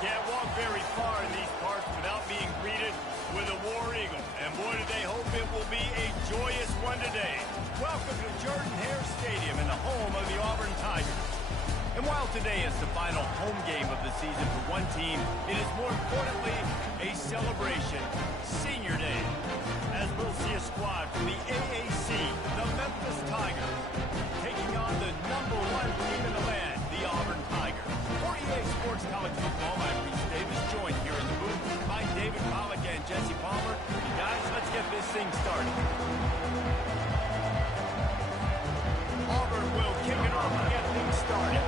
Can't walk very far in these parts without being greeted with a War Eagle. And boy, do they hope it will be a joyous one today. Welcome to Jordan-Hare Stadium and the home of the Auburn Tigers. And while today is the final home game of the season for one team, it is more importantly a celebration, Senior Day, as we'll see a squad from the AAC, the Memphis Tigers, taking on the #1 team in the land, the Auburn Tigers. For EA Sports College Football, I'm Reese Davis, joined here in the booth by David Pollack and Jesse Palmer. Guys, let's get this thing started. Auburn will kick it off to get things started.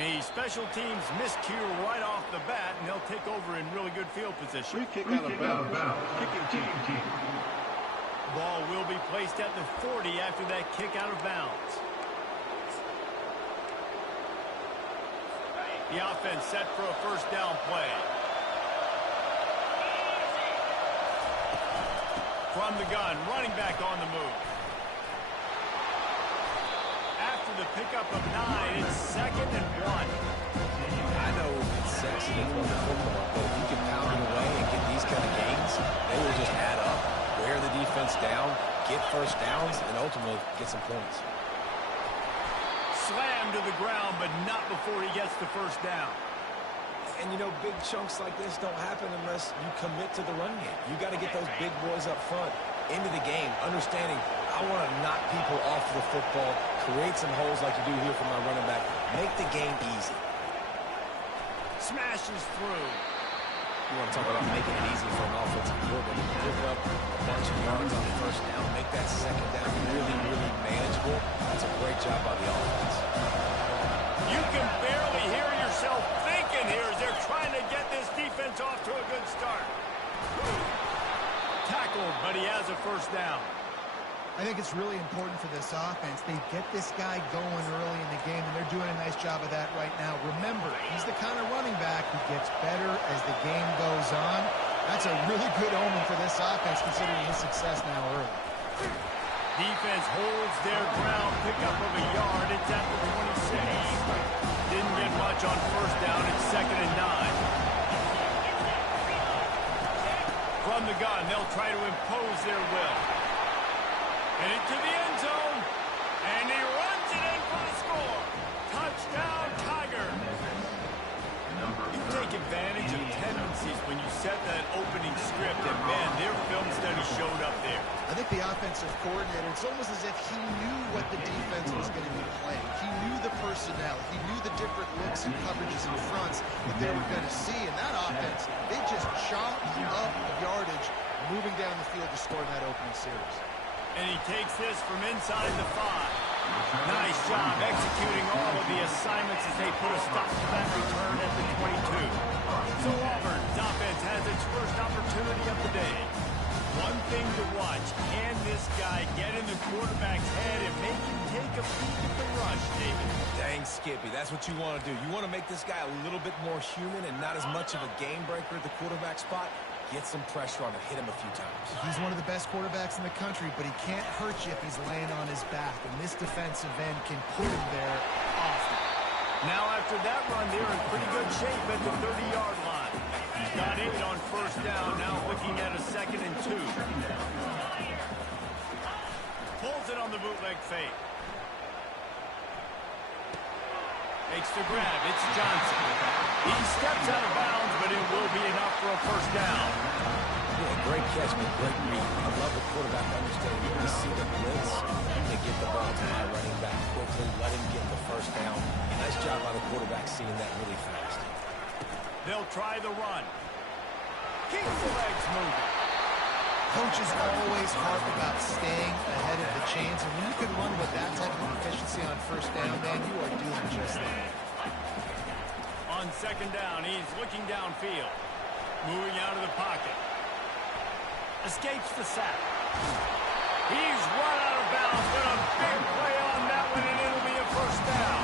A special teams miscue right off the bat, and they'll take over in really good field position. Free kick out of bounds. Kicking team. Ball will be placed at the 40 after that kick out of bounds. The offense set for a first down play. From the gun, running back on the move. After the pickup of 9, it's 2nd and 1. I know it's sexy to play football, but if you can pound it away and get these kind of gains, they will just add up, wear the defense down, get first downs, and ultimately get some points. Slammed to the ground, but not before he gets the first down. And, you know, big chunks like this don't happen unless you commit to the run game. You got to get those big boys up front into the game, understanding I want to knock people off the football, create some holes like you do here for my running back, make the game easy. Smashes through. You want to talk about making it easy for an offensive coordinator to pick up a bunch of yards on the first down, make that second down really, really manageable. That's a great job by the offense. You can barely hear yourself thinking here as they're trying to get this defense off to a good start. Tackled, but he has a first down. I think it's really important for this offense. They get this guy going early in the game, and they're doing a nice job of that right now. Remember, he's the kind of running back who gets better as the game goes on. That's a really good omen for this offense, considering his success now early. Defense holds their ground, pickup of a yard. It's at the 26. Didn't get much on first down. It's 2nd and 9. From the gun, they'll try to impose their will. And into the end zone. And he runs it in for the score. Touchdown, Tigers. You take advantage of tendencies when you set that opening script, and man, their film study showed up there. I think the offensive coordinator, it's almost as if he knew what the defense was going to be playing. He knew the personnel. He knew the different looks and coverages and fronts that they were going to see. And that offense, they just chopped up yardage moving down the field to score in that opening series. And he takes this from inside the 5. Nice job executing all of the assignments as they put a stop to that return at the 22. So Auburn's offense has its first opportunity of the day. One thing to watch, can this guy get in the quarterback's head and make him take a peek at the rush, David? Dang, Skippy, that's what you want to do. You want to make this guy a little bit more human and not as much of a game breaker at the quarterback spot. Get some pressure on him, hit him a few times. He's one of the best quarterbacks in the country, but he can't hurt you if he's laying on his back, and this defensive end can put him there often. Now after that run, they're in pretty good shape at the 30-yard line. He's got 8 on first down, now looking at a 2nd and 2. Pulls it on the bootleg fake. Makes the grab. It's Johnson. He steps out of bounds, but it will be enough for a first down. Yeah, great catch, but great read. I love the quarterback understanding. You can see the blitz. They get the ball to my running back quickly, let him get the first down. Nice job by the quarterback seeing that really fast. They'll try the run. Keeps the legs moving. Coaches always harp about staying ahead of the chains, and when you can run with that type of efficiency on first down, man, you are doing just that. On 2nd down, he's looking downfield. Moving out of the pocket. Escapes the sack. He's run out of bounds, but a big play on that one, and it'll be a first down.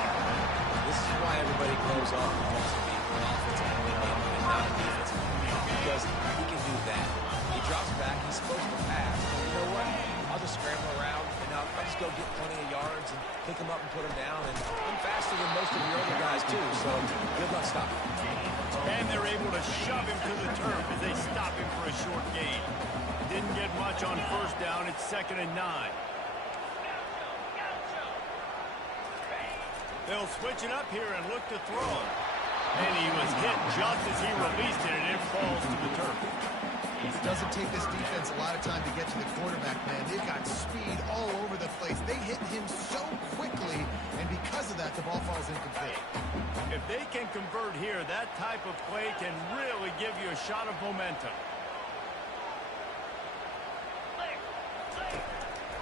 This is why everybody goes off and wants to be an offensive coordinator and not a defensive coordinator, because he can do that. He drops back, he's supposed to pass, but you know what? I'll just scramble around, and I'll just just go get plenty of yards and pick them up and put them down. And I'm faster than most of your other guys, too, so good luck stopping. And they're able to shove him to the turf as they stop him for a short gain. Didn't get much on first down. It's 2nd and 9. They'll switch it up here and look to throw. And he was hit just as he released it, and it falls to the turf. It doesn't take this defense a lot of time to get to the quarterback, man. They've got speed all over the place. They hit him so quickly, and because of that, the ball falls incomplete. If they can convert here, that type of play can really give you a shot of momentum.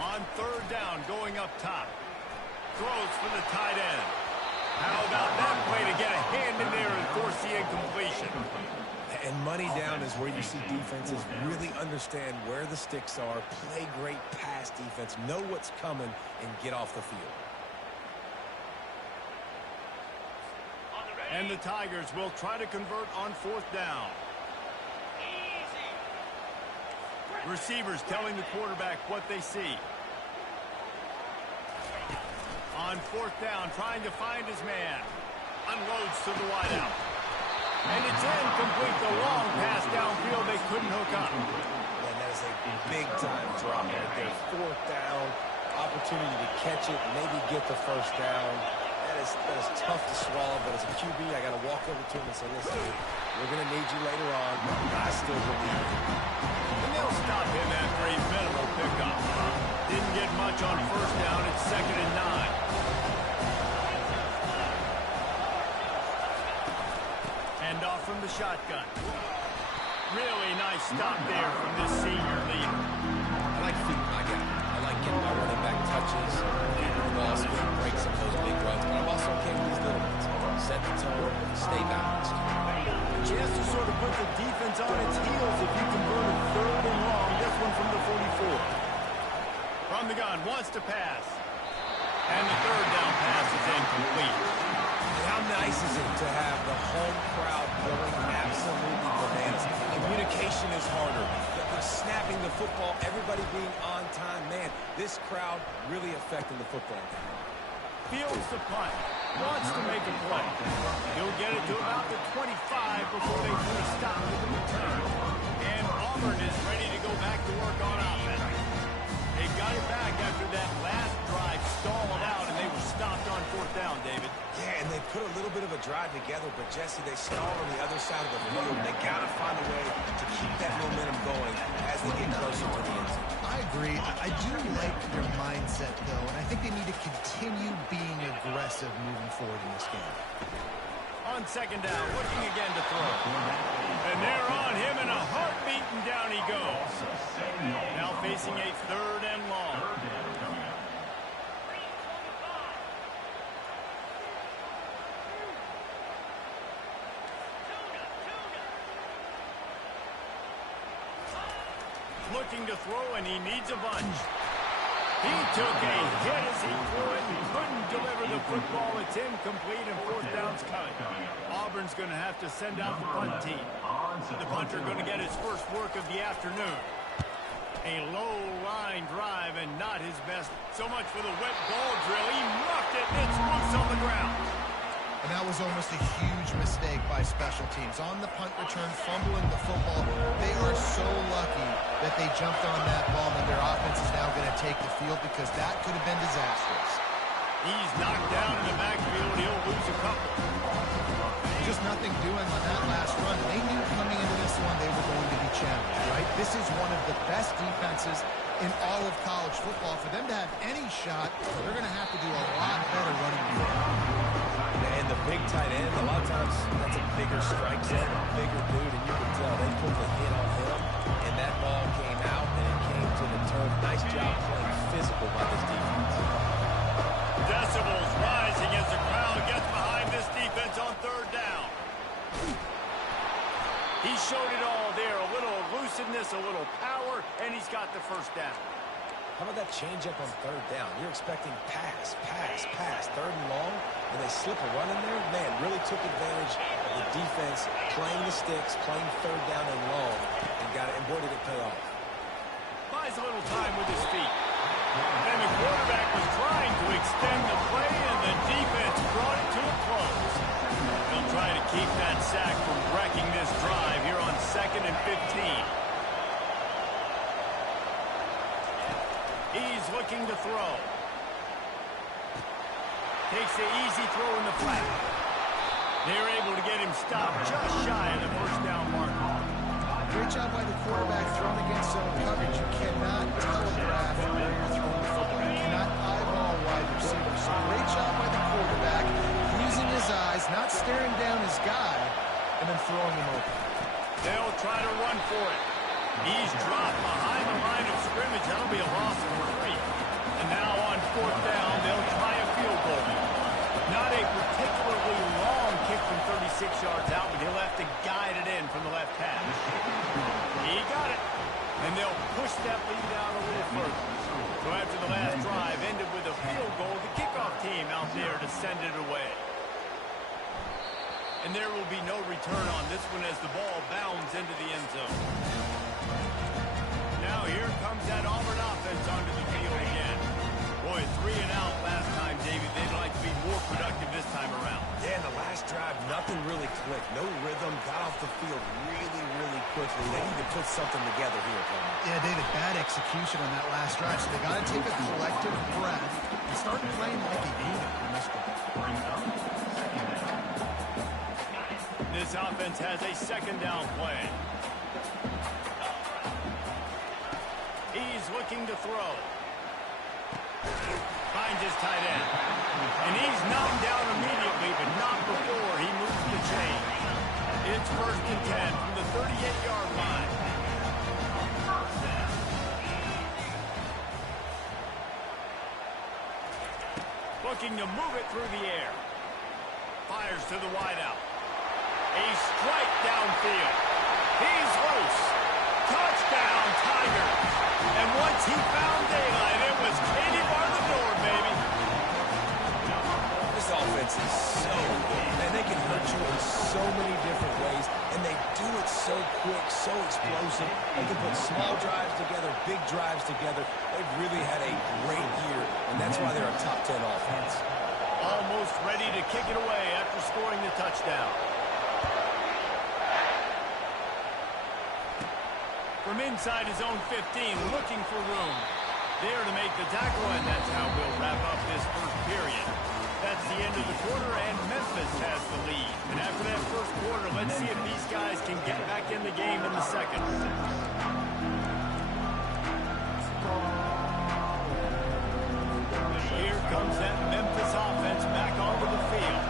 On 3rd down, going up top. Throws for the tight end. How about that play to get a hand in there and force the incompletion? And money down is where you see defenses really understand where the sticks are, play great pass defense, know what's coming, and get off the field. And the Tigers will try to convert on 4th down. Receivers telling the quarterback what they see. On 4th down, trying to find his man. Unloads to the wideout. And it's incomplete. The long pass downfield they couldn't hook up. And that is a big-time drop right there. 4th down, opportunity to catch it, maybe get the first down. That is tough to swallow, but as a QB, I got to walk over to him and say, listen, we're going to need you later on, but I still believe it. And they'll stop him after a minimal pickup. Didn't get much on first down. It's 2nd and 9. Hand off from the shotgun. Really nice stop there from this senior leader. I like feet, I get it. I like getting my running back touches, getting the ball so we can break some of those big runs, but I'm also okay with these little ones. Set the tone, stay balanced. Chance to sort of put the defense on its heels if you convert a 3rd and long. This one from the 44. From the gun, wants to pass. And the 3rd down pass is incomplete. How nice is it to have the home crowd going absolutely bananas? Communication is harder. The snapping the football, everybody being on time. Man, this crowd really affecting the football game. Fields the punt. Wants to make a play. He'll get it to about the 25 before they put a stop to the return. And Auburn is ready to go back to work on offense. They got it back after that last drive stalled out, and they were stopped on 4th down, David. Yeah, and they put a little bit of a drive together, but Jesse, they stall on the other side of the field. They got to find a way to keep that momentum going as they get closer to the end zone. I agree. I do like their mindset, though, and I think they need to continue being aggressive moving forward in this game. On 2nd down, looking again to throw. And they're on him in a heartbeat, and down he goes. Now facing a 3rd and long. Looking to throw, and he needs a bunch. He took a hit as he threw it and couldn't deliver the football. It's incomplete, and 4th down's coming. Auburn's going to have to send out the punt team. The punter going to get his first work of the afternoon. A low-line drive and not his best. So much for the wet ball drill. He muffed it, and it's loose on the ground. And that was almost a huge mistake by special teams. On the punt return, fumbling the football. They are so lucky that they jumped on that ball, and their offense is now going to take the field because that could have been disastrous. He's knocked down in the backfield. He'll lose a couple. Just nothing doing on that last run. They knew coming into this one they were going to be challenged, right? This is one of the best defenses in all of college football. For them to have any shot, they're going to have to do a lot better running the ball. And the big tight end, a lot of times that's a bigger strike zone, a bigger dude, and you can tell they put the hit on him, and that ball came out, and it came to the turf. Nice job playing physical by this defense. Decibels rising as the crowd gets behind this defense on 3rd down. He showed it all there, a little elusiveness, a little power, and he's got the first down. How about that changeup on 3rd down? You're expecting pass, 3rd and long, and they slip a run in there. Man, really took advantage of the defense, playing the sticks, playing 3rd down and long, and got it. And boy, did it pay off. Buys a little time with his feet. And the quarterback was trying to extend the play, and the defense brought it to a close. They'll try to keep that sack from wrecking this drive here on 2nd and 15. He's looking to throw. Takes the easy throw in the flat. They're able to get him stopped just shy of the first down mark. Great job by the quarterback throwing against zone coverage. You cannot telegraph where you're throwing the football. You cannot eyeball wide receivers. So great job by the quarterback, using his eyes, not staring down his guy, and then throwing him open. They'll try to run for it. He's dropped behind the line of scrimmage. That'll be a loss of 3. And now on 4th down, they'll try a field goal. Not a particularly long kick from 36 yards out, but he'll have to guide it in from the left hash. He got it. And they'll push that lead out a little further. So after the last drive ended with a field goal, the kickoff team out there to send it away. And there will be no return on this one as the ball bounds into the end zone. Now here comes that Auburn offense onto the field again. Boy, 3 and out last time, David. They'd like to be more productive this time around. Yeah, in the last drive, nothing really clicked. No rhythm, got off the field really quickly. They need to put something together here, Tony. Yeah, David, bad execution on that last drive. So they got to take a collective breath and start playing like a unit in this one. This offense has a 2nd down play. He's looking to throw. Finds his tight end. And he's knocked down immediately, but not before he moves the chain. It's 1st and 10 from the 38-yard line. Looking to move it through the air. Fires to the wideout. A strike downfield. He's loose. Touchdown, Tigers. And once he found daylight, it was Katie bar the door, baby. This offense is so good. Man, they can hurt you in so many different ways, and they do it so quick, so explosive. They can put small drives together, big drives together. They've really had a great year, and that's why they're a top 10 offense. Almost ready to kick it away after scoring the touchdown. From inside his own 15, looking for room. There to make the tackle, and that's how we'll wrap up this first period. That's the end of the quarter, and Memphis has the lead. And after that first quarter, let's see if these guys can get back in the game in the second. Here comes that Memphis offense back onto the field.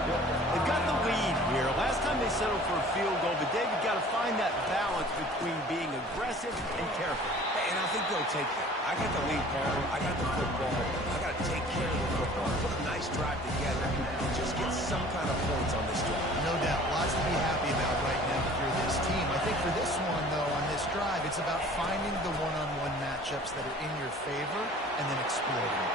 They've got the lead here. Last time they settled for a field goal, but David got to find that balance between being aggressive and careful. And I think they'll take that. I got the lead ball. I got the football. I got to take care of the football. Put a nice drive together and just get some kind of points on this drive. No doubt. Lots to be happy about right now for this team. I think for this one, though, on this drive, it's about finding the one-on-one matchups that are in your favor and then exploiting.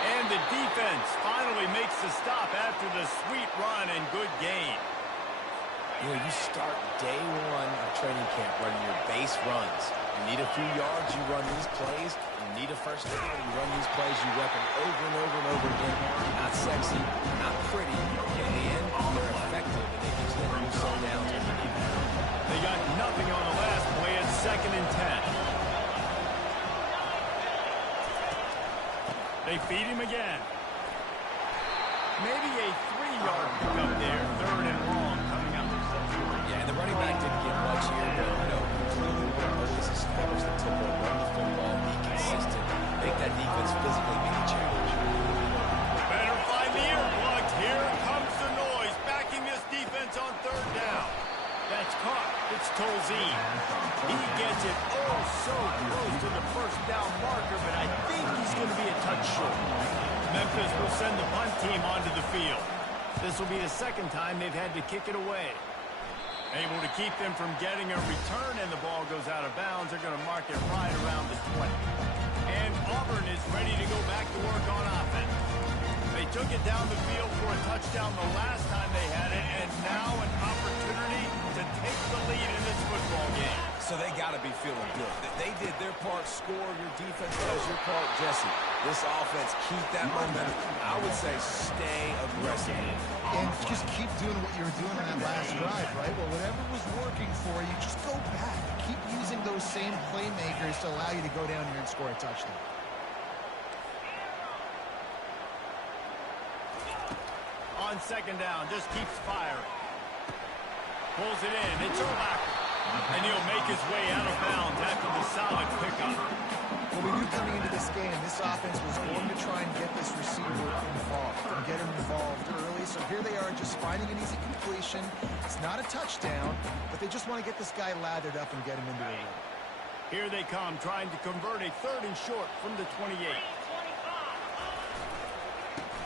And the defense finally makes the stop after the sweet run and good gain. You know, you start day one of training camp running your base runs. You need a few yards, you run these plays. You need a first down, you run these plays. You rep them over and over and over again. Not sexy, not pretty. In the end, they're effective, and they just let you slow down. They got nothing on the last play. It's 2nd and 10. They feed him again. Maybe a 3-yard pickup there. 3rd and long coming up. Yeah, and the running back didn't get much here, but you know, clearly what Moses established the tempo, run the football, be consistent, make that defense physically be the challenge. Better find the earplugs. Here comes the noise, backing this defense on 3rd down. That's caught. It's Tolzien. He gets it so close to the first down marker, but I think he's going to be a touch short. Memphis will send the punt team onto the field. This will be the 2nd time they've had to kick it away. Able to keep them from getting a return, and the ball goes out of bounds. They're going to mark it right around the 20. And Auburn is ready to go back to work on offense. They took it down the field for a touchdown the last time they had it, and now an opportunity to take the lead in this football game. So they got to be be feeling good. They did their part, score. Your defense does your part. Jesse, this offense, keep that momentum. I would say stay aggressive. And just keep doing what you were doing on that last drive, right? Well, whatever was working for you, just go back. Keep using those same playmakers to allow you to go down here and score a touchdown. On second down, just keeps firing. Pulls it in. It's Urlacher. And he'll make his way out of bounds after the solid pickup. Well, we knew coming into this game, this offense was going to try and get this receiver involved and get him involved early. So here they are just finding an easy completion. It's not a touchdown, but they just want to get this guy lathered up and get him into the run. Here they come, trying to convert a 3rd and short from the 28.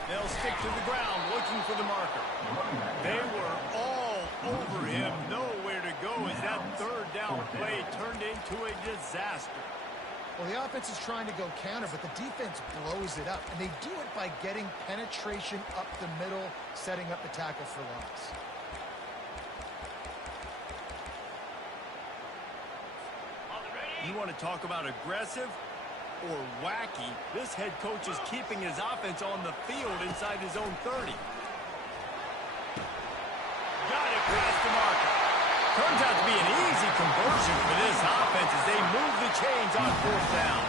They'll stick to the ground, looking for the marker. They were all over him, nowhere to go as that 3rd down play turned into a disaster. Well, the offense is trying to go counter, but the defense blows it up, and they do it by getting penetration up the middle, setting up the tackle for loss. You want to talk about aggressive or wacky? This head coach is keeping his offense on the field inside his own 30. Got it past the marker. Turns out to be an easy conversion for this offense as they move the chains on 4th down.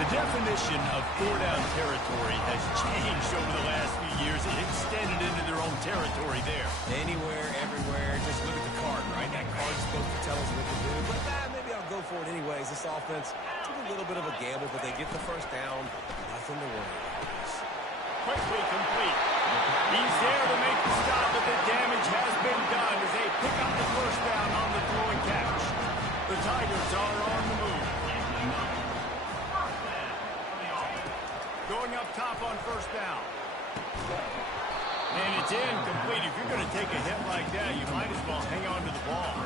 The definition of 4-down territory has changed over the last few years. It extended into their own territory there. Anywhere, everywhere, just look at the card, right? That card's supposed to tell us what to do, but maybe I'll go for it anyways. This offense took a little bit of a gamble, but they get the 1st down. Nothing to worry about. Quickly complete. He's there to make the stop, but the damage has been done as they pick up the 1st down on the throwing catch. The Tigers are on the move. Going up top on 1st down. And it's incomplete. If you're going to take a hit like that, you might as well hang on to the ball.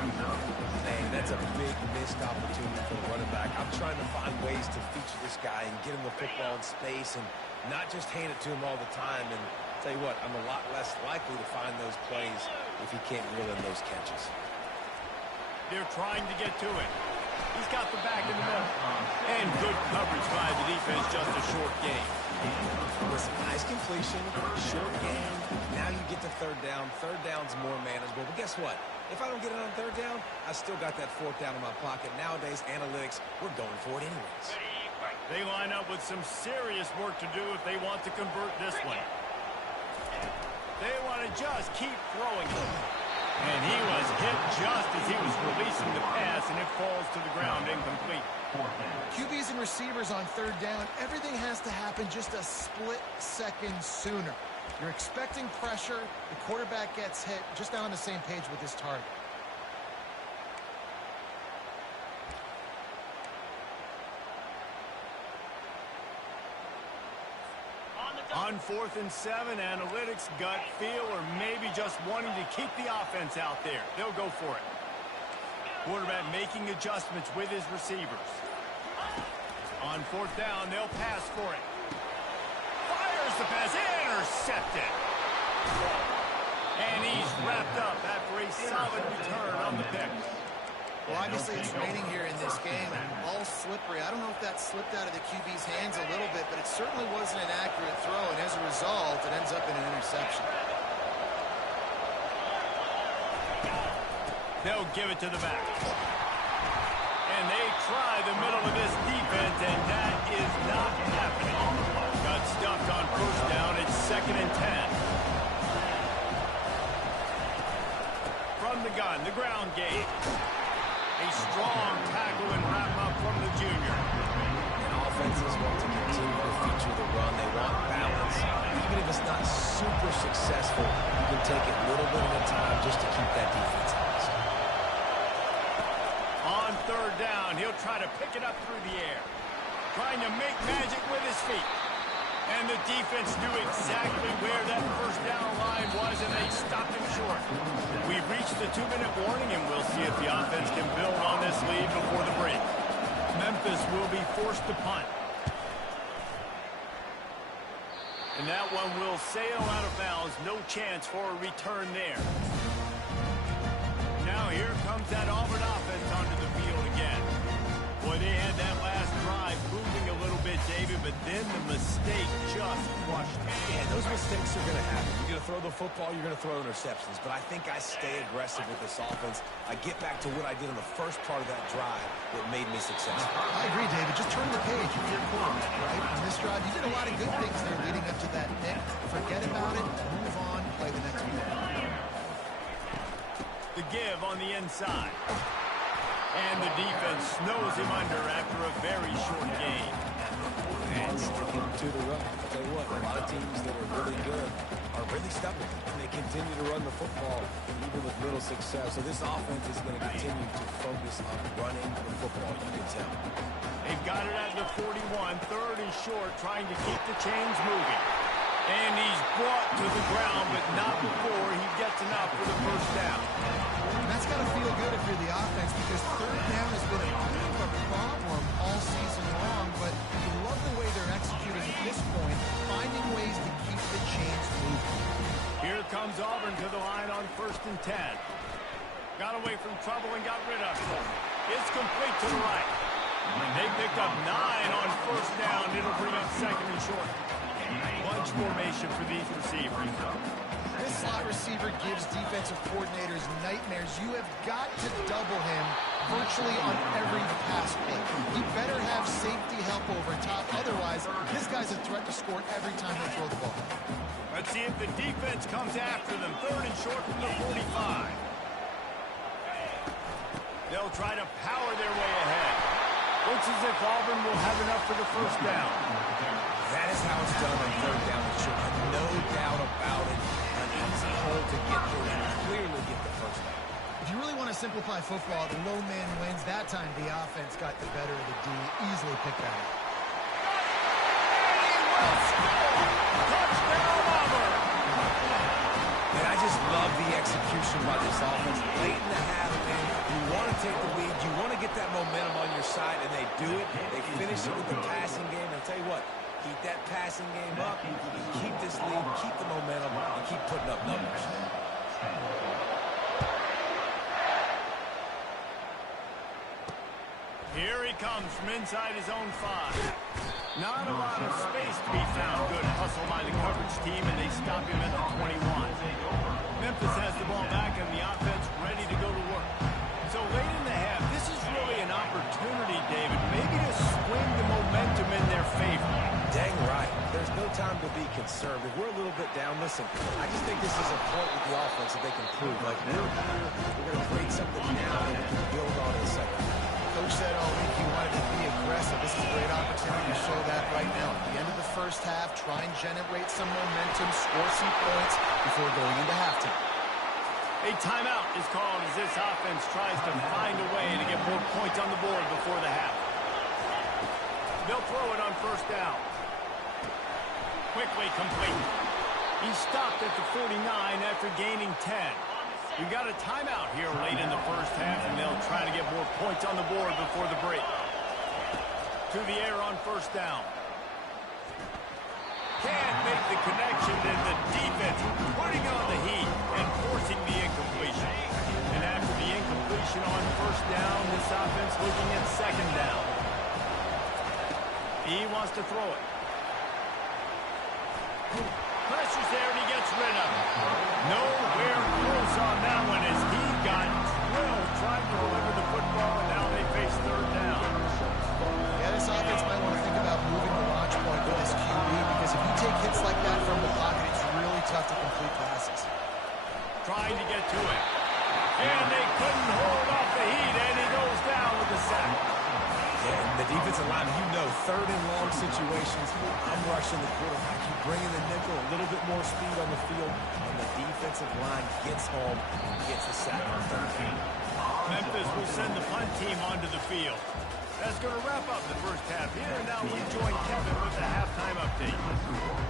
Man, that's a big missed opportunity for the running back. I'm trying to find ways to feature this guy and get him the football in space and not just hand it to him all the time. And tell you what, I'm a lot less likely to find those plays if he can't reel in those catches. They're trying to get to it. He's got the back in the middle. And good coverage by the defense, just a short gain. Listen, nice completion, short gain. Now you get to 3rd down. 3rd down's more manageable. But guess what? If I don't get it on 3rd down, I still got that 4th down in my pocket. Nowadays, analytics, we're going for it anyways. They line up with some serious work to do if they want to convert this one. They want to just keep throwing it. And he was hit just as he was releasing the pass, and it falls to the ground incomplete. QBs and receivers on 3rd down, everything has to happen just a split second sooner. You're expecting pressure, the quarterback gets hit, just not on the same page with his target. On 4th and 7, analytics, gut feel, or maybe just wanting to keep the offense out there. They'll go for it. Quarterback making adjustments with his receivers. On 4th down, they'll pass for it. Fires the pass, intercepted. And he's wrapped up after a solid return on the pick. Well, obviously it's raining here in this game, and all slippery. I don't know if that slipped out of the QB's hands a little bit, but it certainly wasn't an accurate throw, and as a result, it ends up in an interception. They'll give it to the back. And they try the middle of this defense, and that is not happening. Got stuffed on 1st down. It's 2nd and 10. From the gun, the ground game. A strong tackle and wrap-up from the junior. And offenses want to continue to feature the run. They want balance. Even if it's not super successful, you can take it little bit at a time just to keep that defense honest. On 3rd down, he'll try to pick it up through the air. Trying to make magic with his feet. And the defense knew exactly where that 1st down line was, and they stopped him short. We've reached the 2-minute warning, and we'll see if the offense can build on this lead before the break. Memphis will be forced to punt. And that one will sail out of bounds. No chance for a return there. Now here comes that Auburn offense onto the field again. State just crushed him. Yeah, those mistakes are going to happen. You're going to throw the football, you're going to throw interceptions. But I think I stay aggressive with this offense. I get back to what I did on the first part of that drive that made me successful. I agree, David. Just turn the page if you're quarterback, right? On this drive, you did a lot of good things there leading up to that pick. Forget about it, move on, play the next play. The give on the inside. And the defense snows him under after a very short game. And sticking to the run. I'll tell you what, a lot of teams that are really good are really stubborn. And they continue to run the football even with little success. So this offense is going to continue to focus on running the football, you can tell. They've got it at the 41, third and short, trying to keep the chains moving. And he's brought to the ground, but not before he gets enough for the first down. And that's got to feel good if you're the offense, because third down has been a bit of a problem all season long, but you love the way they're executing at this point, finding ways to keep the chains moving. Here comes Auburn to the line on 1st and 10. Got away from trouble and got rid of it. It's complete to the right. And they picked up 9 on 1st down. It'll bring up 2nd and short. Bunch formation for these receivers. This slot receiver gives defensive coordinators nightmares. You have got to double him virtually on every pass play. He better have safety help over top. Otherwise, this guy's a threat to score every time they throw the ball. Let's see if the defense comes after them. 3rd and short from the 45. They'll try to power their way ahead. Looks as if Auburn will have enough for the first down. That is how it's done on 3rd down and short. No doubt about it. An easy hole to get through and clearly get the first down. If you really want to simplify football, the low man wins. That time, the offense got the better of the D. Easily picked that up. He will score! Touchdown, Auburn! And I just love the execution by this offense. Late in the half, man, you want to take the lead. You want to get that momentum on your side, and they do it. They finish it with the passing game. I'll tell you what, keep that passing game up. You keep this lead, keep the momentum, and keep putting up numbers. Here he comes from inside his own 5. Not a lot of space to be found. Good hustle by the coverage team, and they stop him at the 21. Memphis has the ball back, and the offense ready to go to work. So late in the half, this is really an opportunity, David, maybe to swing the momentum in their favor. Dang right. There's no time to be conservative. We're a little bit down. Listen, I just think this is a point with the offense that they can prove. Like, we're here, we're going to create something now that we can build on in a second. Coach said all week he wanted to be aggressive. This is a great opportunity to show that right now. At the end of the first half, try and generate some momentum, score some points before going into halftime. A timeout is called as this offense tries to find a way to get more points on the board before the half. They'll throw it on 1st down. Quickly complete. He stopped at the 49 after gaining 10. We got a timeout here late in the first half, and they'll try to get more points on the board before the break. To the air on 1st down. Can't make the connection, and the defense putting on the heat and forcing the incompletion. And after the incompletion on 1st down, this offense looking at 2nd down. He wants to throw it. Pressure's there, and he gets rid of it. Nowhere close on that one as he got drilled trying to deliver the football, and now they face 3rd down. Yeah, this offense might want to think about moving the launch point with this QB, because if you take hits like that from the pocket, it's really tough to complete passes. Trying to get to it. And they couldn't hold off the heat, and he goes down with the sack. Yeah, and the defensive line, you know, 3rd and long situations, I'm rushing the quarterback. You bring in the nickel, a little bit more speed on the field, and the defensive line gets home and gets the sack on 3rd down. Memphis will send the punt team onto the field. That's going to wrap up the first half here, and now we join Kevin with the halftime update.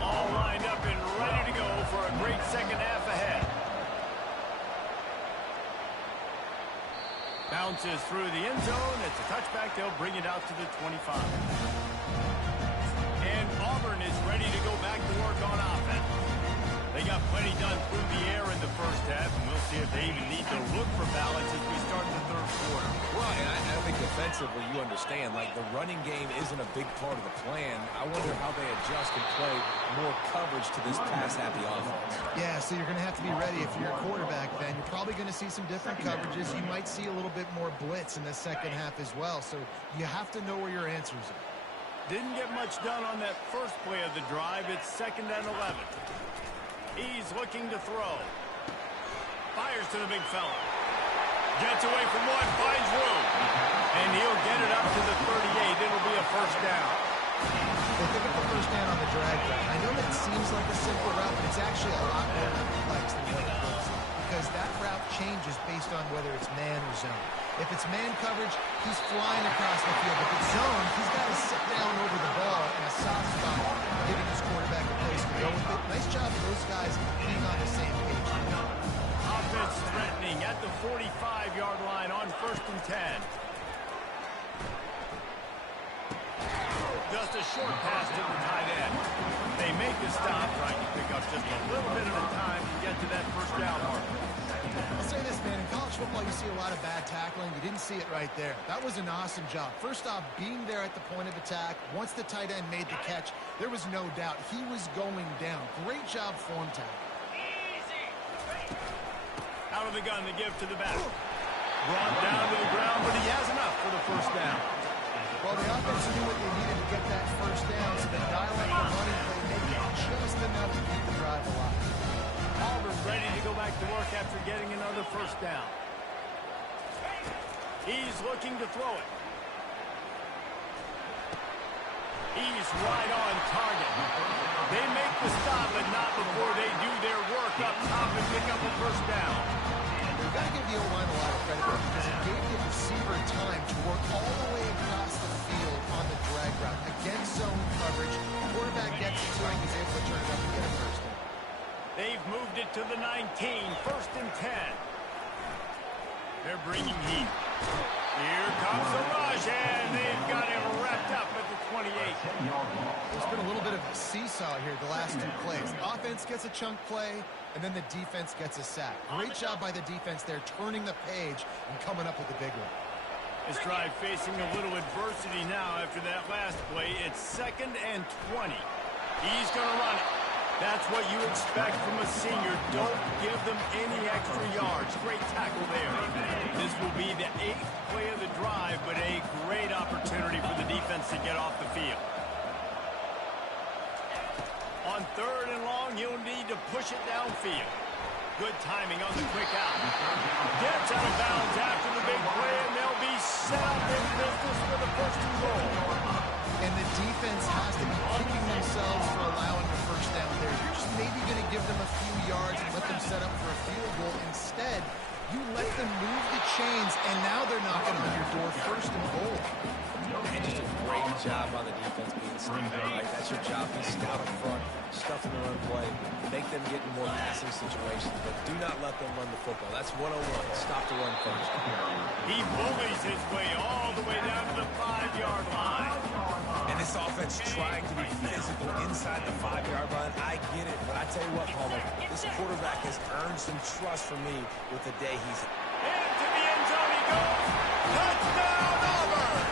All lined up and ready to go for a great second half ahead. Bounces through the end zone. It's a touchback. They'll bring it out to the 25. And Auburn is ready to go back to work on offense. They got plenty done through the air in the first half, and we'll see if they even need to look for balance as we start the 3rd quarter. Well, and I think defensively, you understand, like, the running game isn't a big part of the plan. I wonder how they adjust and play more coverage to this pass-happy offense. Yeah, so you're going to have to be ready if you're a quarterback, Ben. You're probably going to see some different coverages. You might see a little bit more blitz in the second half as well, so you have to know where your answers are. Didn't get much done on that first play of the drive. It's 2nd and 11. He's looking to throw. Fires to the big fella. Gets away from one, finds room. And he'll get it up to the 38. It'll be a first down. They pick up the first down on the drag route. I know that seems like a simple route, but it's actually a lot more complex than what it looks, because that route changes based on whether it's man or zone. If it's man coverage, he's flying across the field. If it's zone, he's got to sit down over the ball in a soft spot, giving his quarterback a place to go with it. Nice job of those guys being on the same page. Offense threatening at the 45-yard line on 1st and 10. Just a short pass to the tight end. They make the stop, trying to pick up just a little bit at a time to get to that first down marker. I'll say this, man. In college football, you see a lot of bad tackling. You didn't see it right there. That was an awesome job. First off, being there at the point of attack. Once the tight end made the catch, there was no doubt he was going down. Great job form tackle. Out of the gun to give to the back. Brought down to the ground, but he has enough for the first down. Well, the offense knew what they needed to get that first down, so they dial up the running play, make it just enough to keep the drive alive. Auburn ready to go back to work after getting another first down. He's looking to throw it. He's right on target. They make the stop, but not before they do their work up top and pick up a first down. You've got to give the O-line a lot of credit there, because it gave the receiver time to work all the way across the field on the drag route. Against zone coverage, the quarterback gets it to him, he's able to turn it up and get a first down. They've moved it to the 19, 1st and 10. They're bringing heat. Here comes the rush, and they've got him wrapped up at the 28. There's been a little bit of a seesaw here the last two plays. The offense gets a chunk play, and then the defense gets a sack. Great job by the defense there, turning the page and coming up with the big one. This drive facing a little adversity now after that last play. It's 2nd and 20. He's going to run it. That's what you expect from a senior. Don't give them any extra yards. Great tackle there. This will be the 8th play of the drive, but a great opportunity for the defense to get off the field. On 3rd and long, he'll need to push it downfield. Good timing on the quick out. Gets out of bounds after the big play, and they'll be set up in business for the 1st and goal. And the defense has to be kicking themselves for allowing the first down there. You're just maybe going to give them a few yards and let them set up for a field goal. Instead, you let them move the chains, and now they're knocking on your door 1st and goal. And just a great job by the defense being sneaky. Right? That's your job. Be stout up front, stuff in the run play, make them get in more passing situations, but do not let them run the football. That's 101. Stop the run first. He bullies his way all the way down to the 5-yard line. And this offense trying to be physical inside the 5-yard line. I get it, but I tell you what, Palmer, this quarterback has earned some trust from me with the day he's Into the end zone he goes. Touchdown, Auburn!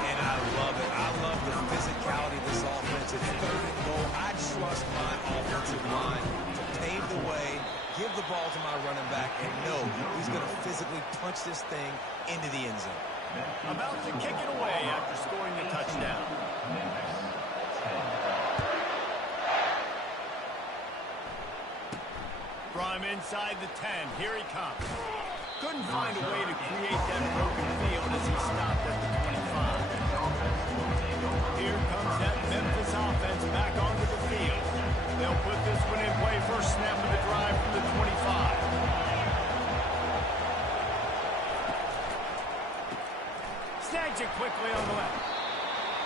And I love it. I love the physicality of this offense. At 3rd and goal, I trust my offensive line to pave the way, give the ball to my running back, and know he's going to physically punch this thing into the end zone. About to kick it away after scoring the touchdown. From inside the 10, here he comes. Couldn't find a way to create that broken field as he stopped at the 25. Here comes that Memphis offense back onto the field. They'll put this one in play. First snap of the drive from the 25. Snags it quickly on the left.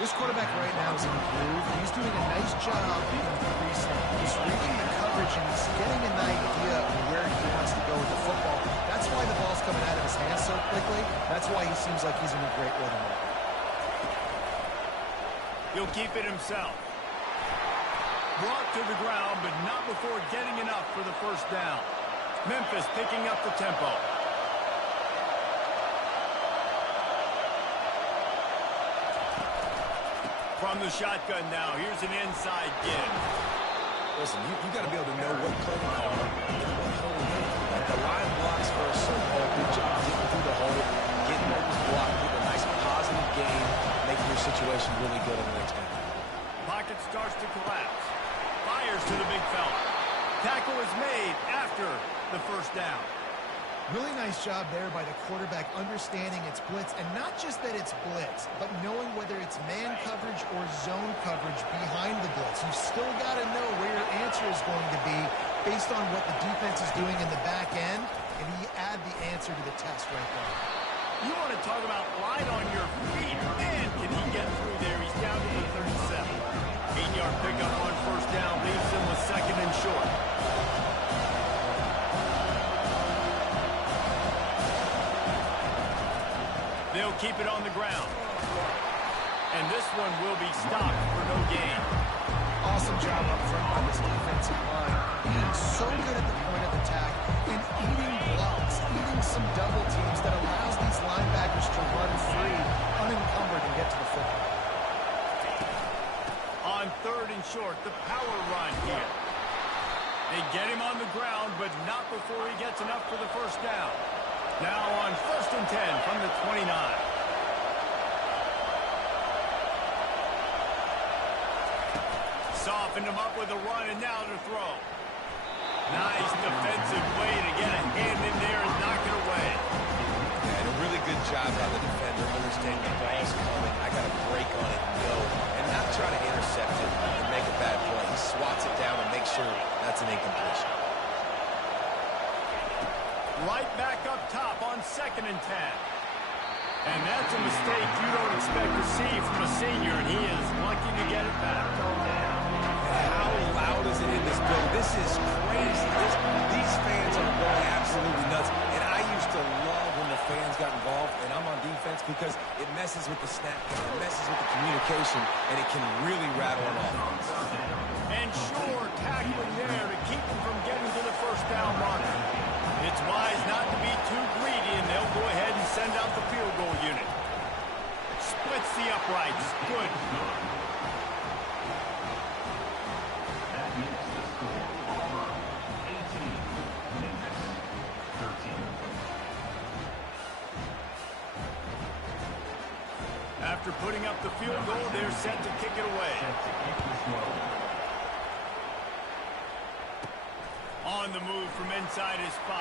This quarterback right now is in the groove. He's doing a nice job in the pre-snap. He's reading the coverage and he's getting an idea of where he wants to go with the football. That's why the ball's coming out of his hands so quickly. That's why he seems like he's in a great rhythm. He'll keep it himself. Brought to the ground, but not before getting enough for the first down. Memphis picking up the tempo. From the shotgun now, here's an inside give. Listen, you got to be able to know what play to call and what hole to hit. Like the line blocks for a certain hole. Good job getting through the hole, getting what was blocked, getting a nice positive game, making your situation really good on the next game. Pocket starts to collapse. Fires to the big fella. Tackle is made after the first down. Really nice job there by the quarterback understanding it's blitz, and not just that it's blitz, but knowing whether it's man coverage or zone coverage behind the blitz. You've still got to know where your answer is going to be based on what the defense is doing in the back end, and you add the answer to the test right there. You want to talk about light on your feet. Man, can he get through there? He's down to the 37. 8-yard pickup on first down leaves him with second and short. They'll keep it on the ground. And this one will be stopped for no gain. Awesome job up front by this defensive line. Being so good at the point of attack and eating blocks, eating some double teams that allows these linebackers to run free, unencumbered, and get to the football. On third and short, the power run here. They get him on the ground, but not before he gets enough for the first down. Now on first and 10 from the 29. Softened him up with a run, and now to throw. Nice defensive way to get a hand in there and knock it away. And a really good job by the defender understanding the ball's coming. I got to break on it and go, and not try to intercept it and make a bad play. He swats it down and makes sure that's an incompletion. Right back up top on second and 10. And that's a mistake you don't expect to see from a senior, and he is lucky to get it back. How loud is it in this building? This is crazy. These fans are going absolutely nuts. And I used to love when the fans got involved, and I'm on defense because it messes with the snap count, it messes with the communication, and it can really rattle an offense. And sure, tackling there to keep him from getting to the first down marker. It's wise not to be too greedy, and they'll go ahead and send out the field goal unit. Splits the uprights. Good. That makes the score Auburn 18, Texas 13. After putting up the field goal, they're set to kick it away. On the move from inside his 5.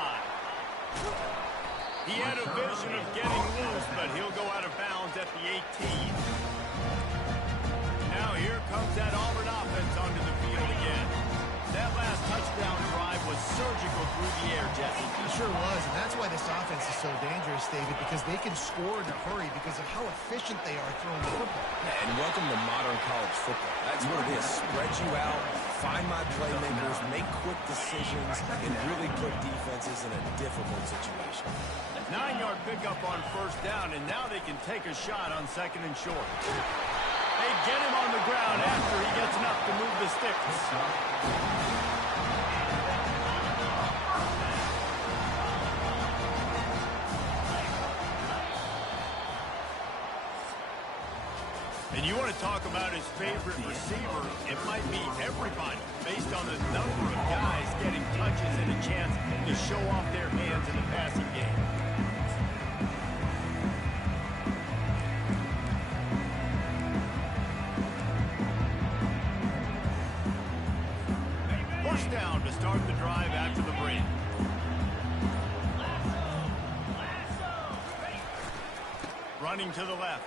He had a vision of getting loose, but he'll go out of bounds at the 18. Now here comes that Auburn offense onto the field again. That last touchdown drive was surgical through the air, Jesse. It sure was, and that's why this offense is so dangerous, David, because they can score in a hurry because of how efficient they are throwing the football. Yeah, and welcome to modern college football. That's what it is. Spread you out, find my playmakers, make quick decisions, and really put defenses in a difficult situation. 9-yard pickup on first down, and now they can take a shot on second and short. They get him on the ground after he gets enough to move the sticks. And you want to talk about his favorite receiver, it might be everybody, based on the number of guys getting touches and a chance to show off their hands in the passing game. First down to start the drive after the break. Running to the left.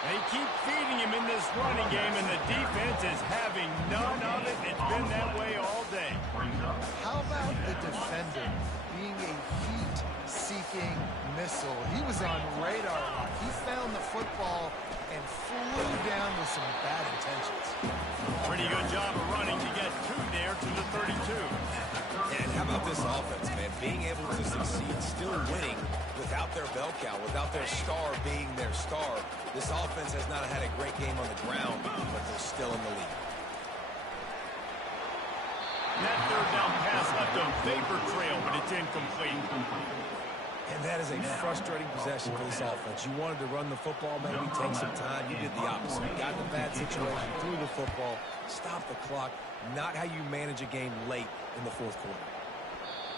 They keep feeding him in this running game, and the defense is having none of it. It's been that way all day. How about the defender being a heat-seeking missile? He was on radar lock. He found the football and flew down with some bad intentions. Pretty good job of running to get two there to the 32. And how about this offense, man? Being able to succeed, still winning without their bell cow, without their star being their star. This offense has not had a great game on the ground, but they're still in the lead. That third down pass left a vapor trail, but it's incomplete. And that is a frustrating possession for this offense. You wanted to run the football, maybe take some time. You did the opposite. You got in a bad situation, threw the football, stopped the clock. Not how you manage a game late in the fourth quarter.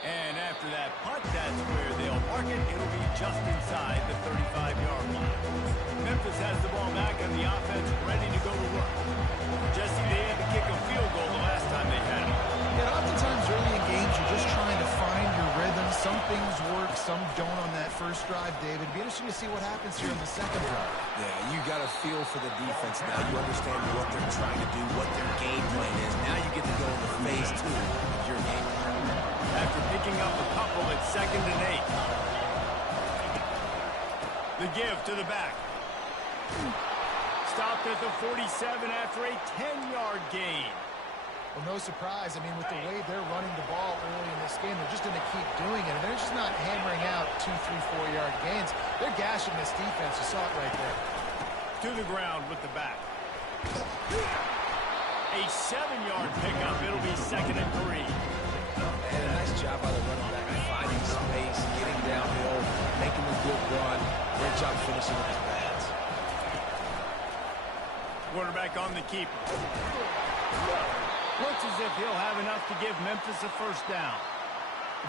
And after that punt, that's where they'll mark it. It'll be just inside the 35-yard line. Memphis has the ball back on the offense, ready to go to work. Jesse, they had to kick a field goal the last time they had it. And oftentimes early in games, you're just trying to find your rhythm. Some things work, some don't on that first drive, David. It'd be interesting to see what happens here on the second drive. Yeah, you got a feel for the defense now. You understand what they're trying to do, what their game plan is. Now you get to go into phase 2 of your game plan. After picking up a couple at 2nd and 8. The give to the back. Stopped at the 47 after a 10-yard gain. Well, no surprise. I mean, with the way they're running the ball early in this game, they're just going to keep doing it. And they're just not hammering out 2, 3, 4-yard gains. They're gashing this defense. You saw it right there. To the ground with the back. A 7-yard pickup. It'll be 2nd and 3. And a nice job by the running back, finding space, getting downhill, making a good run. Great job finishing with his pads. Quarterback on the keeper. Looks as if he'll have enough to give Memphis a first down.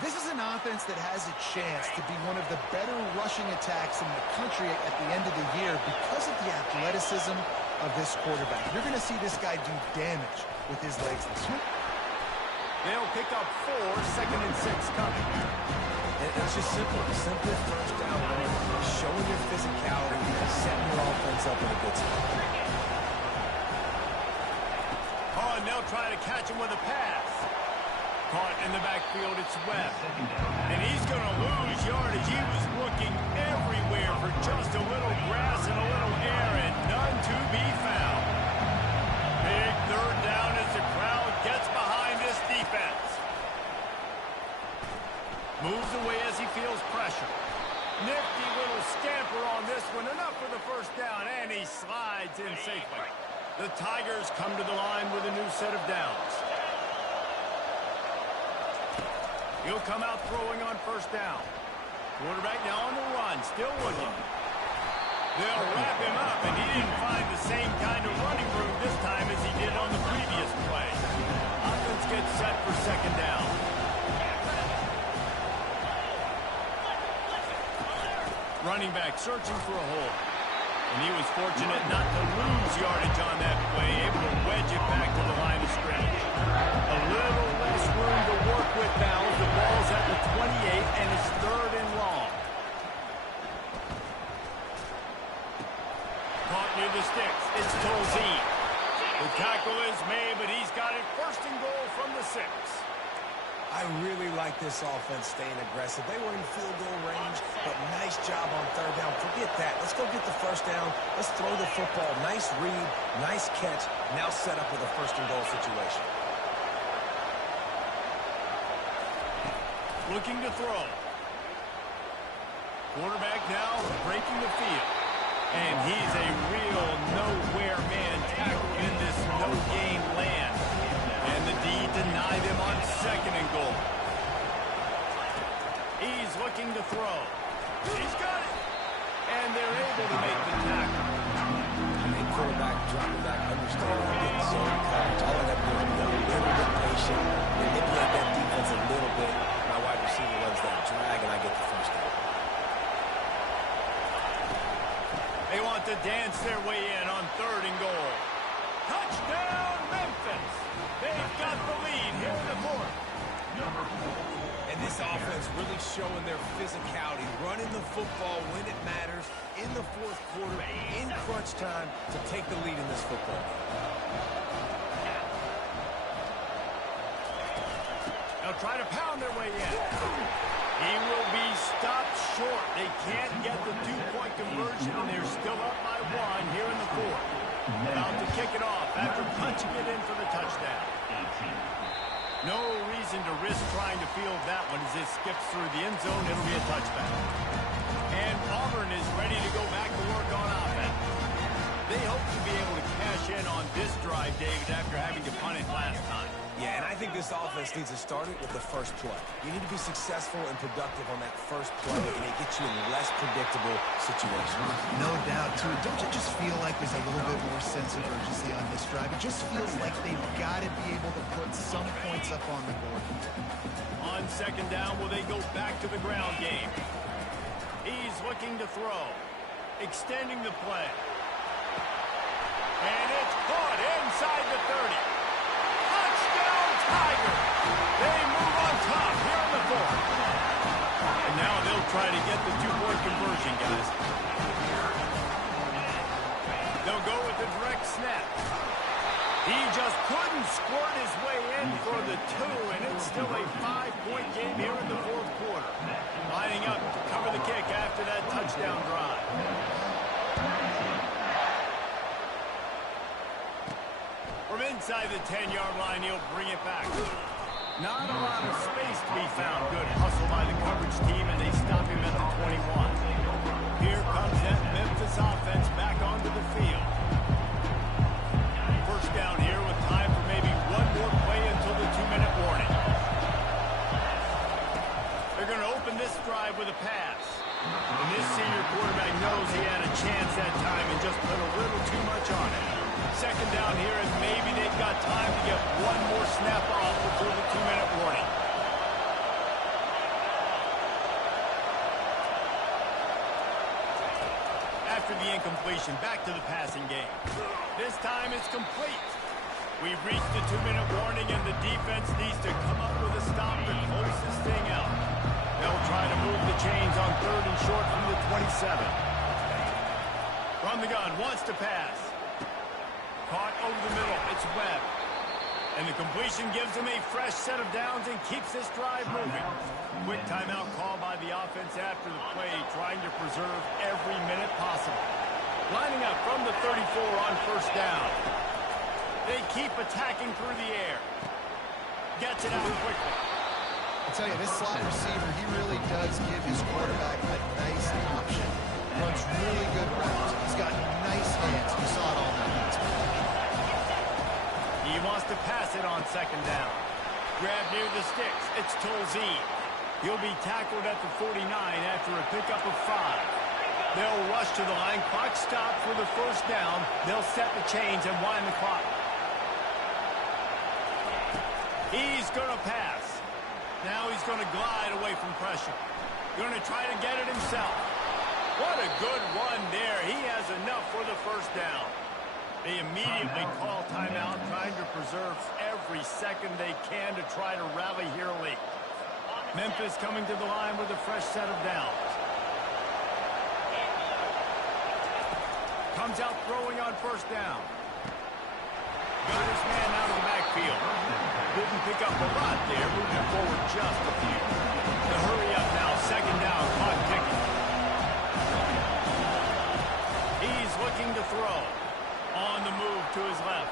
This is an offense that has a chance to be one of the better rushing attacks in the country at the end of the year because of the athleticism of this quarterback. You're going to see this guy do damage with his legs this year. They'll pick up 4, 2nd and 6 coming. It's just simple first down run, showing your physicality, setting your offense up in a good spot. Oh, and they'll try to catch him with a pass. Caught in the backfield, it's Webb. And he's going to lose yardage. He was looking everywhere for just a little grass and a little air, and none to be found. Big 3rd down as the crowd gets behind this defense. Moves away as he feels pressure. Nifty little scamper on this one. Enough for the first down, and he slides in safely. The Tigers come to the line with a new set of downs. He'll come out throwing on first down. Quarterback now on the run, still looking. They'll wrap him up, and he didn't find the same kind of running room this time as he did on the previous play. Offense gets set for 2nd down. Running back searching for a hole. And he was fortunate not to lose yardage on that play, able to wedge it back to the line of scrimmage. A little less room to work with now as the ball's at the 28 and it's 3rd and long. Caught near the sticks. It's Tolzien. The tackle is made, but he's got it 1st and goal from the 6. I really like this offense staying aggressive. They were in field goal range, but nice job on 3rd down. Forget that. Let's go get the first down. Let's throw the football. Nice read, nice catch. Now set up with a 1st and goal situation. Looking to throw. Quarterback now breaking the field. And he's a real nowhere man tackle in this no-gain land. And the D denied him on 2nd and goal. He's looking to throw. He's got it. And they're able to make the tackle. And quarterback dropping back, understanding how to get zone coverage. All I got to do is be a little bit patient, manipulate that defense a little bit. My wide receiver runs that drag, and I get the first down. They want to dance their way in on 3rd and goal. Touchdown, Memphis! They've got the lead here in the 4th. And this offense really showing their physicality, running the football when it matters, in the 4th quarter, in crunch time, to take the lead in this football game. They'll try to pound their way in. He will be stopped short. They can't get the 2-point conversion, and they're still up by 1 here in the 4th. About to kick it off after punching it in for the touchdown. No reason to risk trying to field that one as it skips through the end zone. It'll be a touchback. And Auburn is ready to go back to work on offense. They hope to be able to cash in on this drive, David, after having to punt it last time. Yeah, and I think this offense needs to start it with the first play. You need to be successful and productive on that first play, and it gets you in less predictable situations. No doubt, too. Don't you just feel like there's a little bit more sense of urgency on this drive? It just feels like they've got to be able to put some points up on the board. On second down, will they go back to the ground game? He's looking to throw. Extending the play. And it's caught inside the 30. Touchdown, Tiger! They move on top here in the fourth. And now they'll try to get the two-point conversion, guys. They'll go with the direct snap. He just couldn't squirt his way in for the two, and it's still a 5-point game here in the fourth quarter. Lining up to cover the kick after that touchdown drive. From inside the 10-yard line, he'll bring it back. Not a lot of space to be found. Good hustle by the coverage team, and they stop him at the 21. Here comes that Memphis offense back onto the field. First down here with time for maybe one more play until the 2-minute warning. They're going to open this drive with a pass. And this senior quarterback knows he had a chance that time and just put a little too much on it. Second down here, and maybe they've got time to get one more snap off before the 2-minute warning. After the incompletion, back to the passing game. This time it's complete. We've reached the 2-minute warning, and the defense needs to come up with a stop to close this thing out. They'll try to move the chains on 3rd and short from the 27. From the gun, wants to pass. Caught over the middle, it's Webb. And the completion gives him a fresh set of downs and keeps this drive moving. Quick timeout call by the offense after the play, trying to preserve every minute possible. Lining up from the 34 on first down. They keep attacking through the air. Gets it out quickly. I tell you, this slot receiver, he really does give his quarterback a nice option. Runs really good routes. He's got nice hands. You saw it all night. He wants to pass it on second down. Grab near the sticks. It's Tolzien. He'll be tackled at the 49 after a pickup of 5. They'll rush to the line. Clock stopped for the first down. They'll set the chains and wind the clock. He's going to pass. Now he's going to glide away from pressure. Going to try to get it himself. What a good run there. He has enough for the first down. They immediately call timeout, trying to preserve every second they can to try to rally here late. Memphis coming to the line with a fresh set of downs. Comes out throwing on first down. Got his man out of the backfield. Didn't pick up a lot there, moving forward just a few. To hurry up now, second down, clock ticking. He's looking to throw. On the move to his left.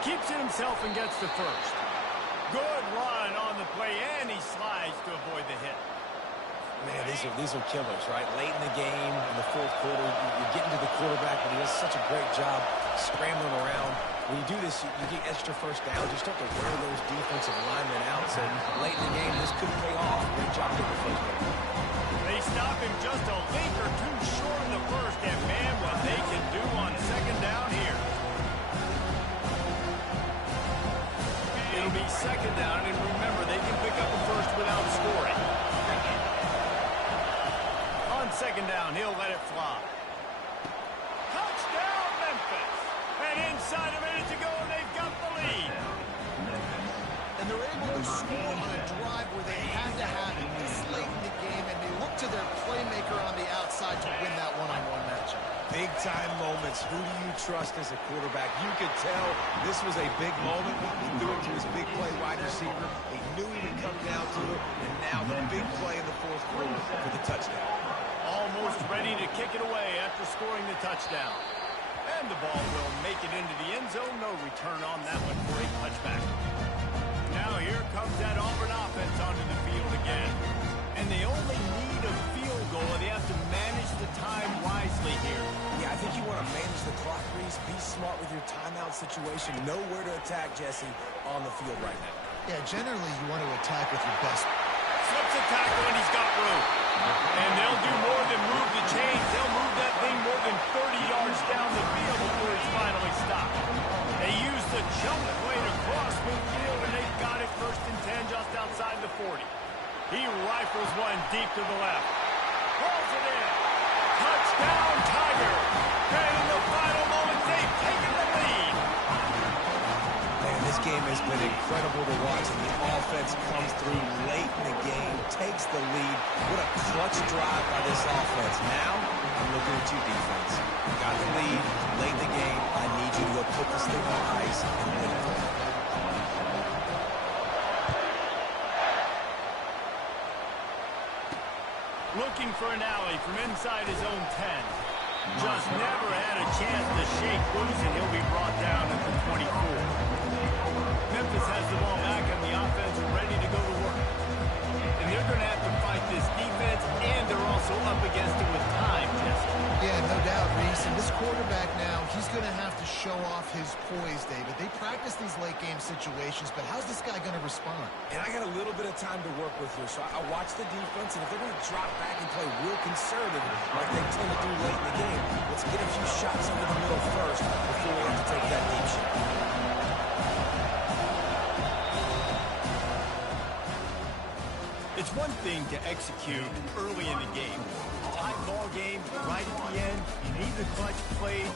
Keeps it himself and gets to first. Good run on the play, and he slides to avoid the hit. Man, these are killers, right? Late in the game, in the fourth quarter, you're getting to the quarterback, but he does such a great job scrambling around. When you do this, you get extra first downs. You start to wear those defensive linemen out. So late in the game, this could pay off. Great job getting the first down. They stop him just a link or two short in the first, and man, what they can do on second down here. It'll be second down, and remember, they can pick up the first without scoring. On second down, he'll let it fly. Touchdown, Memphis! And inside a minute to go, and they've got the lead. And they're able to score on a drive where they had to have it this late in the game, and they look to their playmaker on the outside to win that one-on-one matchup. Big-time moments. Who do you trust as a quarterback? You could tell this was a big moment. He threw it to his big play wide receiver. He knew he would come down to it, and now the big play in the fourth quarter for the touchdown. Almost ready to kick it away after scoring the touchdown. And the ball will make it into the end zone. No return on that one for a touchback. Now here comes that Auburn offense onto the field again. And they only need a field goal, and they have to manage the time wisely here. Yeah, I think you want to manage the clock, Reese. Be smart with your timeout situation. Know where to attack, Jesse. on the field right now. Yeah, generally you want to attack with your best. Slips a tackle and he's got room. And they'll do more than move the chains. They'll move that thing more than 30 yards down the field before it's finally stopped. They use the jump play to cross midfield, and they've got it 1st and 10 just outside the 40. He rifles one deep to the left. Pulls it in. Touchdown, Tiger. And in the final moments, they've taken the lead. Man, this game has been incredible to watch, and the offense comes through late in the game, takes the lead. What a clutch drive by this offense. Now, I'm looking at you, defense. You got the lead, late in the game. I need you to go put this thing on ice and win it. Looking for an alley from inside his own 10. Just never had a chance to shake loose, and he'll be brought down at the 24. Memphis has the ball back, and the offense ready to go to work. And they're going to have to fight this defense, and they're also up against it with time, Jesse. Yeah, no doubt, Reese. And this quarterback now, he's going to have to show off his poise, David. They practice these late-game situations, but how's this guy going to respond? And I got a little bit of time to work with here, so I watch the defense, and if they're going to drop back and play real conservative like they tend to do late in the game, let's get a few shots over the middle first before we have to take that deep shot. It's one thing to execute early in the game. Tight ball game, right at the end, you need the clutch play